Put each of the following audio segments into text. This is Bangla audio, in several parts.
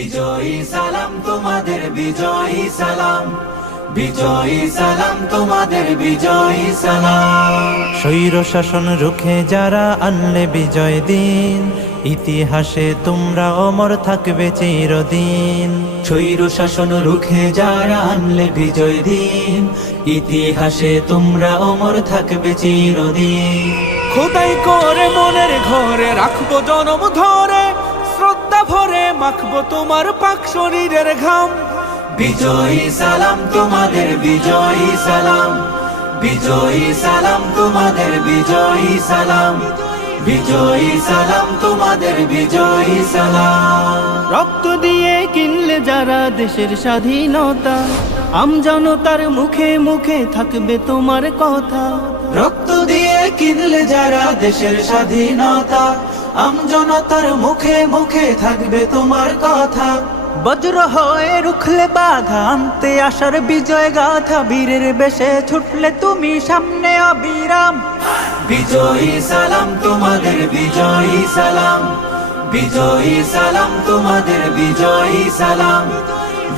বিজয়ী সালাম তোমাদের, বিজয়ী সালাম, বিজয়ী সালাম তোমাদের, বিজয়ী সালাম। স্বৈর শাসন রুখে যারা আনলে বিজয় দিন, ইতিহাসে তোমরা অমর থাকবে চিরদিন। স্বৈর শাসন রুখে যারা আনলে বিজয় দিন, ইতিহাসে তোমরা অমর থাকবে চিরদিন। খোদাই করে মনের ঘরে রাখবো জনম ধরে, শ্রদ্ধা ভরে মাখবো তোমার পাক শরীরের ঘাম। বিজয়ী সালাম তোমাদের, বিজয়ী সালাম, বিজয়ী সালাম তোমাদের, বিজয়ী সালাম, বিজয়ী সালাম তোমাদের, বিজয়ী সালাম। রক্ত দিয়ে কিনলে যারা দেশের স্বাধীনতা, আমজনতার মুখে মুখে থাকবে তোমার কথা। রক্ত দিয়ে কিনলে যারা দেশের স্বাধীনতা, আমজনতার মুখে মুখে থাকবে তোমার কথা। বজ্র হয়ে রুখলে বাধা, আনতে আসার বিজয় গাথা, বীরের বেশে ছুটলে তুমি সামনে অবিরাম। বিজয়ী সালাম তোমাদের, বিজয়ী সালাম, বিজয়ী সালাম তোমাদের, বিজয়ী সালাম,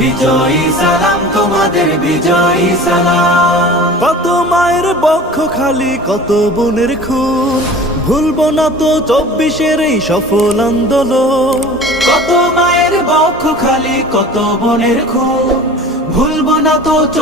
বিজয়ী সালাম তোমাদের, বিজয়ী সালাম। কত মায়ের বক্ষ খালি, কত বোনের খুন, ভুলবো না তো 24-এর এই সফল আন্দোলন। কত মায়ের বক্ষ খালি, কত বোনের খুন, ভুলবো না তো